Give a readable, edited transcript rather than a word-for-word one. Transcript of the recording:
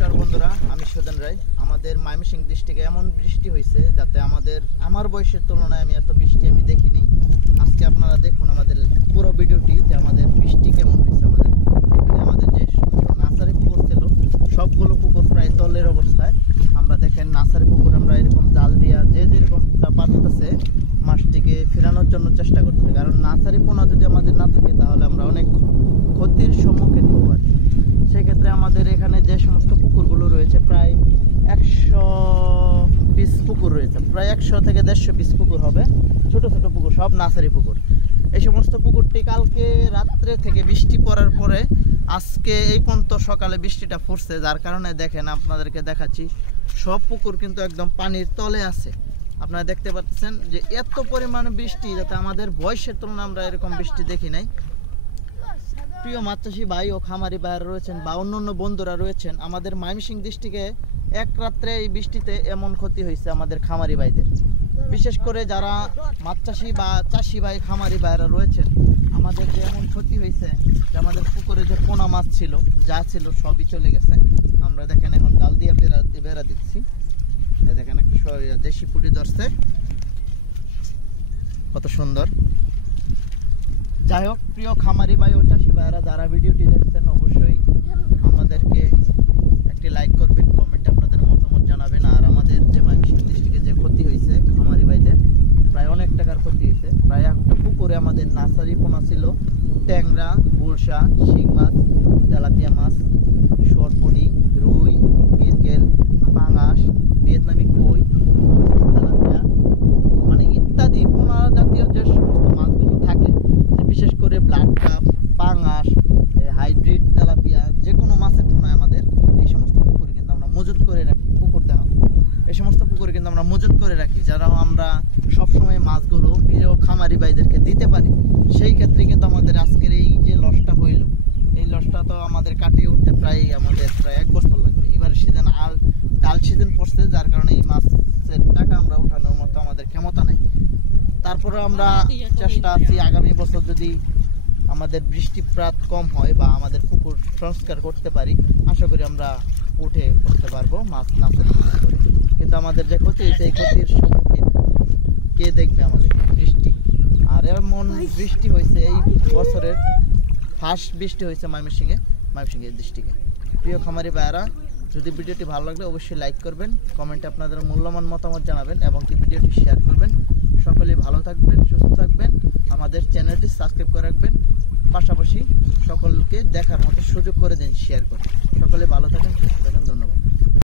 নমস্কার বন্ধুরা, আমি সুজন রায়। আমাদের ময়মনসিংহ ডিস্ট্রিক্টে এমন বৃষ্টি হয়েছে যাতে আমার বয়সের তুলনায় আমি এত বৃষ্টি আমি দেখিনি। আজকে আপনারা দেখুন আমাদের পুরো ভিডিওটি যে আমাদের বৃষ্টি কেমন হয়েছে। আমাদের যে সমস্ত নার্সারি পুকুর ছিল সবগুলো পুকুর প্রায় তলের অবস্থায়। আমরা দেখেন নার্সারি পুকুর আমরা এরকম জাল দিয়া যে যেরকমটা পারতেছে মাছটিকে ফেরানোর জন্য চেষ্টা করতেছে, কারণ নার্সারি পোনা যদি আমাদের না থাকে তাহলে আমরা অনেক ক্ষতির সম্মুখীন হব আর কি। সেক্ষেত্রে আমাদের এখানে যে সমস্ত পুকুরগুলো রয়েছে প্রায় 100 পিস পুকুর রয়েছে, প্রায় 100 থেকে 150 পিস পুকুর হবে, ছোট ছোট পুকুর, সব নার্সারি পুকুর। এই সমস্ত পুকুরটি কালকে রাত্রে থেকে বৃষ্টি পড়ার পরে আজকে এই পর্যন্ত সকালে বৃষ্টিটা পড়ছে, যার কারণে দেখেন আপনাদেরকে দেখাচ্ছি সব পুকুর কিন্তু একদম পানির তলে আছে। আপনারা দেখতে পাচ্ছেন যে এত পরিমাণ বৃষ্টি যাতে আমাদের বয়সের তুলনায় আমরা এরকম বৃষ্টি দেখি নাই। প্রিয় মাছ চাষী ভাই ও খামারি ভাইরা রয়েছেন বা অন্য বন্ধুরা রয়েছেন, আমাদের ময়মনসিংহ ডিস্ট্রিক্টে এক রাত্রে এই বৃষ্টিতে এমন ক্ষতি হয়েছে আমাদের খামারি ভাইদের, বিশেষ করে যারা মাছ চাষী বা চাষি ভাই খামারি ভাইরা রয়েছেন। আমাদের যে এমন ক্ষতি হয়েছে যে আমাদের পুকুরে যে পোনা মাছ ছিল যা ছিল সবই চলে গেছে। আমরা দেখেন এখন জাল দিয়ে বেড়া দিচ্ছি, দেখেন একটা দেশি পুঁটি ধরছে, কত সুন্দর। যাই হোক, প্রিয় খামারি ভাই ও চাষি ভাইরা যারা ভিডিওটি দেখছেন অবশ্যই আমাদেরকে একটি লাইক করবেন, কমেন্টে আপনাদের মতামত জানাবেন। আর আমাদের যে ময়মনসিংহ ডিস্ট্রিক্টে যে ক্ষতি হয়েছে খামারি ভাইদের প্রায় অনেক টাকার ক্ষতি হয়েছে। প্রায় একটা পুকুরে আমাদের নার্সারি পোনা ছিল ট্যাংরা, গুলশা, শিং মাছ, তেলাপিয়া মাছ, সরপুরি, রুই, মিরকেল, পাঙাশ, ভিয়েতনামি কই, তেলাপিয়া মানে ইত্যাদি পোনা জাতীয় যে সমস্ত মাছগুলো থাকে, বিশেষ করে ব্লাড কাপ, পাঙাশ, হাইব্রিড তেলাপিয়া, যে কোনো মাছের পোনায় আমাদের এই সমস্ত পুকুরে কিন্তু আমরা মজুত করে রাখি। এই সমস্ত পুকুরে কিন্তু আমরা মজুত করে রাখি, যারা আমরা সবসময় মাছগুলো প্রিয় খামারি ভাইদেরকে দিতে পারি। সেই ক্ষেত্রে কিন্তু আমাদের আজকের এই যে লসটা হইল, এই লসটা তো আমাদের কাটিয়ে উঠতে প্রায় 1 বছর লাগবে। এবার সিজন ডাল সিজন পড়ছে, যার কারণে এই মাছের টাকা আমরা ওঠানোর মতো আমাদের ক্ষমতা নাই। তারপরে আমরা চেষ্টা আছি আগামী বছর যদি আমাদের বৃষ্টিপাত কম হয় বা আমাদের পুকুর সংস্কার করতে পারি, আশা করি আমরা উঠে করতে পারবো মাছ নার্সারি করে। কিন্তু আমাদের যে ক্ষতি হয়েছে এই ক্ষতির সম্মুখীন কে দেখবে আমাদের বৃষ্টি। আর এমন বৃষ্টি হয়েছে এই বছরের ফার্স্ট বৃষ্টি হয়েছে ময়মনসিংহ ডিস্ট্রিক্টে। প্রিয় খামারি ভাইয়ারা, যদি ভিডিওটি ভালো লাগলে অবশ্যই লাইক করবেন, কমেন্টে আপনাদের মূল্যবান মতামত জানাবেন এবং কি ভিডিওটি শেয়ার করবেন। সকলেই ভালো থাকবেন, সুস্থ থাকবেন, আমাদের চ্যানেলটি সাবস্ক্রাইব করে রাখবেন, পাশাপাশি সকলকে দেখার মতো সুযোগ করে দিন শেয়ার করে। সকলে ভালো থাকেন।